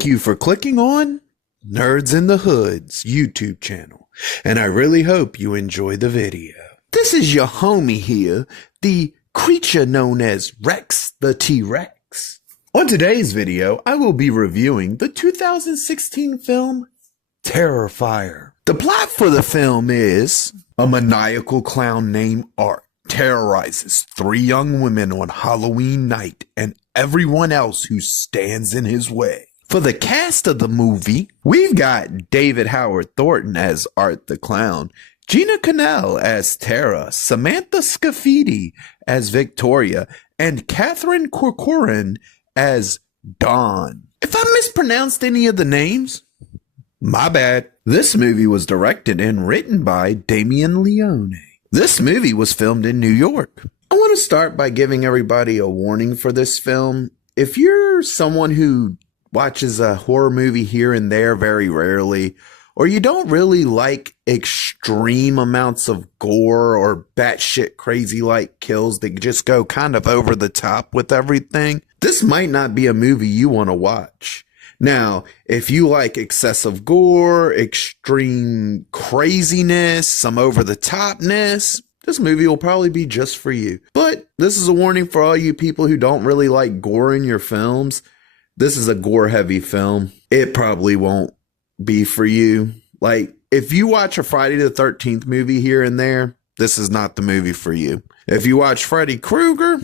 Thank you for clicking on Nerds in the Hood's YouTube channel, and I really hope you enjoy the video. This is your homie here, the creature known as Rex the T-Rex. On today's video, I will be reviewing the 2016 film Terrifier. The plot for the film is a maniacal clown named Art terrorizes 3 young women on Halloween night and everyone else who stands in his way. For the cast of the movie, we've got David Howard Thornton as Art the Clown, Gina Connell as Tara, Samantha Scafidi as Victoria, and Catherine Corcoran as Dawn. If I mispronounced any of the names, my bad. This movie was directed and written by Damien Leone. This movie was filmed in New York. I want to start by giving everybody a warning for this film. If you're someone who watches a horror movie here and there very rarely, or you don't really like extreme amounts of gore or batshit crazy like kills that just go kind of over the top with everything, this might not be a movie you want to watch. Now, if you like excessive gore, extreme craziness, some over-the-topness, this movie will probably be just for you. But this is a warning for all you people who don't really like gore in your films. This is a gore-heavy film. It probably won't be for you. Like, if you watch a Friday the 13th movie here and there, this is not the movie for you. If you watch Freddy Krueger,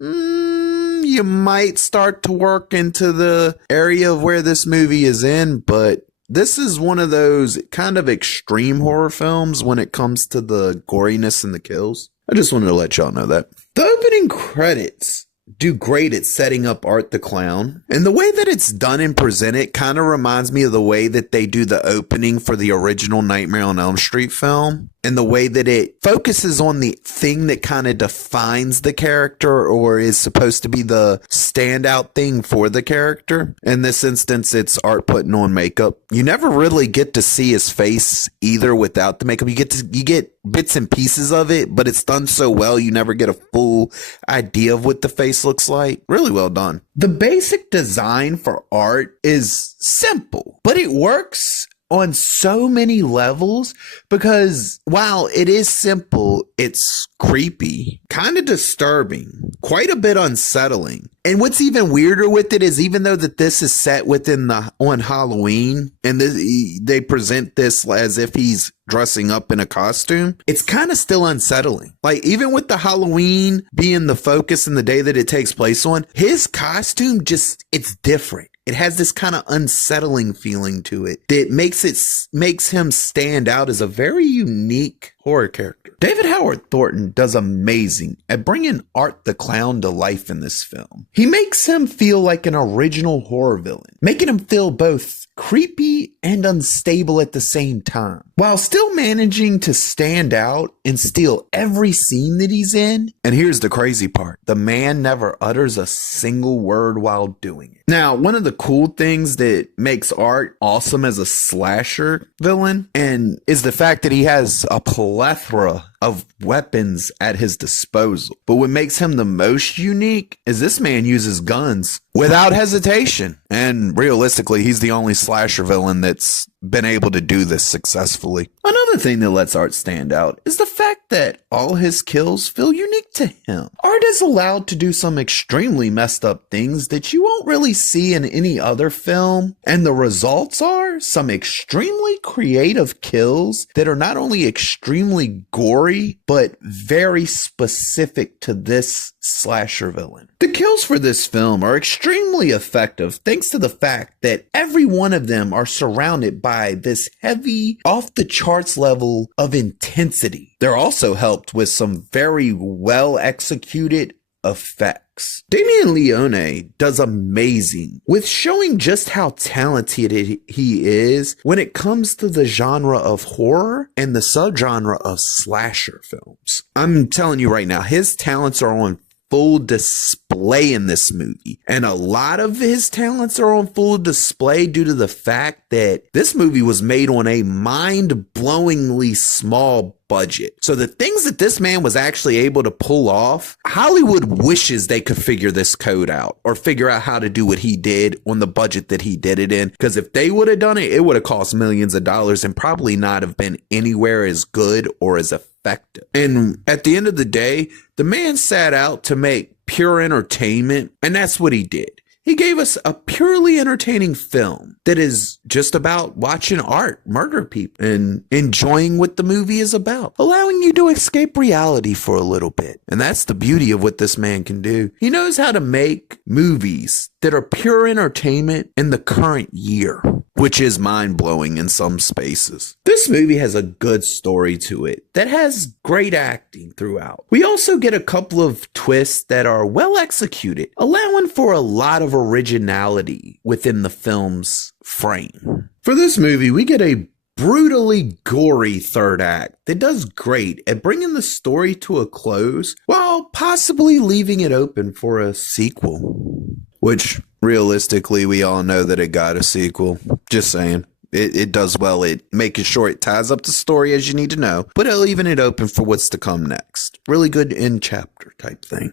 you might start to work into the area of where this movie is in, but this is one of those kind of extreme horror films when it comes to the goriness and the kills. I just wanted to let y'all know that. The opening credits do great at setting up Art the Clown, and the way that it's done and presented kind of reminds me of the way that they do the opening for the original Nightmare on Elm Street film, and the way that it focuses on the thing that kind of defines the character or is supposed to be the standout thing for the character. In this instance, it's Art putting on makeup. You never really get to see his face either without the makeup. You get bits and pieces of it, but it's done so well you never get a full idea of what the face looks like. Really well done. The basic design for Art is simple, but it works on so many levels because while it is simple, it's creepy, kind of disturbing, quite a bit unsettling. And what's even weirder with it is even though that this is set on Halloween and they present this as if he's dressing up in a costume, it's kind of still unsettling. Like even with the Halloween being the focus and the day that it takes place on, his costume it's different. It has this kind of unsettling feeling to it that makes him stand out as a very unique horror character. David Howard Thornton does amazing at bringing Art the Clown to life in this film. He makes him feel like an original horror villain, making him feel both creepy and unstable at the same time, while still managing to stand out and steal every scene that he's in. And here's the crazy part. The man never utters a single word while doing it. Now, one of the cool things that makes Art awesome as a slasher villain is the fact that he has a plethora of weapons at his disposal. But what makes him the most unique is this man uses guns without hesitation. And realistically, he's the only slasher villain that's been able to do this successfully. Another thing that lets Art stand out is the fact that all his kills feel unique to him. Art is allowed to do some extremely messed up things that you won't really see in any other film, and the results are some extremely creative kills that are not only extremely gory, but very specific to this slasher villain. The kills for this film are extremely effective thanks to the fact that every one of them are surrounded by this heavy, off-the-charts level of intensity. They're also helped with some very well-executed effects. Damien Leone does amazing with showing just how talented he is when it comes to the genre of horror and the subgenre of slasher films. I'm telling you right now, his talents are on full display in this movie. And a lot of his talents are on full display due to the fact that this movie was made on a mind-blowingly small budget. So the things that this man was actually able to pull off, Hollywood wishes they could figure this code out or figure out how to do what he did on the budget that he did it in. Because if they would have done it, it would have cost millions of dollars and probably not have been anywhere as good or as effective. And at the end of the day, the man sat out to make pure entertainment, and that's what he did. He gave us a purely entertaining film that is just about watching art murder people and enjoying what the movie is about, allowing you to escape reality for a little bit. And that's the beauty of what this man can do. He knows how to make movies that are pure entertainment in the current year, which is mind-blowing in some spaces. This movie has a good story to it that has great acting throughout. We also get a couple of twists that are well executed, allowing for a lot of originality within the film's frame. For this movie, we get a brutally gory third act that does great at bringing the story to a close while possibly leaving it open for a sequel. Which, realistically, we all know that it got a sequel. Just saying. It does well at making sure it ties up the story as you need to know, but leaving it open for what's to come next. Really good end chapter type thing.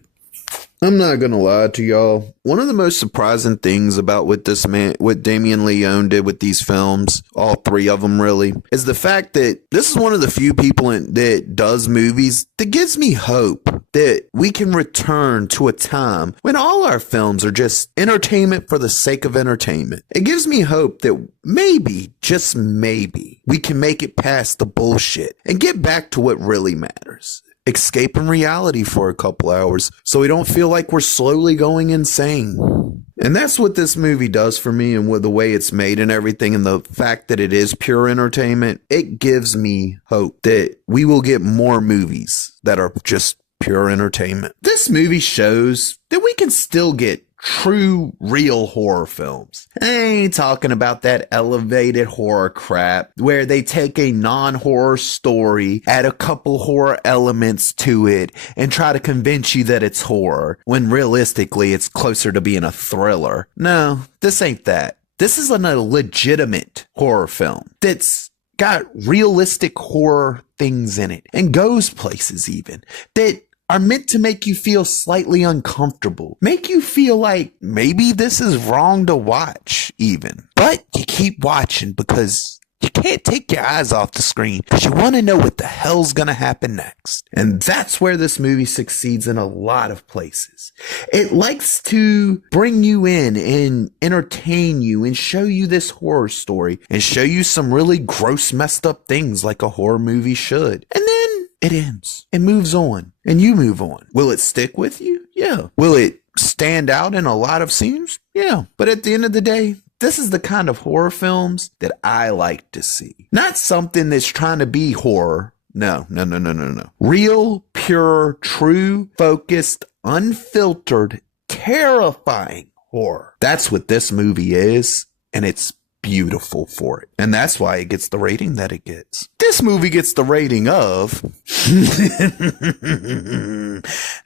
I'm not gonna lie to y'all. One of the most surprising things about what Damien Leone did with these films, all three of them really, is the fact that this is one of the few people that does movies that gives me hope that we can return to a time when all our films are just entertainment for the sake of entertainment. It gives me hope that maybe, just maybe, we can make it past the bullshit and get back to what really matters. Escaping reality for a couple hours so we don't feel like we're slowly going insane. And that's what this movie does for me, and with the way it's made and everything, and the fact that it is pure entertainment, it gives me hope that we will get more movies that are just pure entertainment. This movie shows that we can still get true, real horror films. I ain't talking about that elevated horror crap where they take a non-horror story, add a couple horror elements to it, and try to convince you that it's horror, when realistically it's closer to being a thriller. No, this ain't that. This is a legitimate horror film that's got realistic horror things in it, and goes places even, that are meant to make you feel slightly uncomfortable. Make you feel like maybe this is wrong to watch even. But you keep watching because you can't take your eyes off the screen because you want to know what the hell's going to happen next. And that's where this movie succeeds in a lot of places. It likes to bring you in and entertain you and show you this horror story and show you some really gross, messed up things like a horror movie should. And then it ends. It moves on. And you move on. Will it stick with you? Yeah. Will it stand out in a lot of scenes? Yeah. But at the end of the day, this is the kind of horror films that I like to see. Not something that's trying to be horror. No. Real, pure, true, focused, unfiltered, terrifying horror. That's what this movie is. And it's beautiful for it. And that's why it gets the rating that it gets. This movie gets the rating of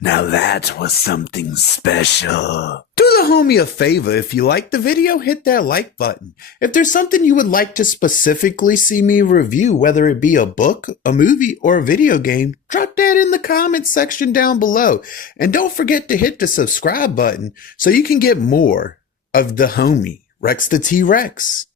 now that was something special. Do the homie a favor. If you like the video, hit that like button. If there's something you would like to specifically see me review, whether it be a book, a movie, or a video game, drop that in the comments section down below. And don't forget to hit the subscribe button so you can get more of the homie, Rex the T-Rex.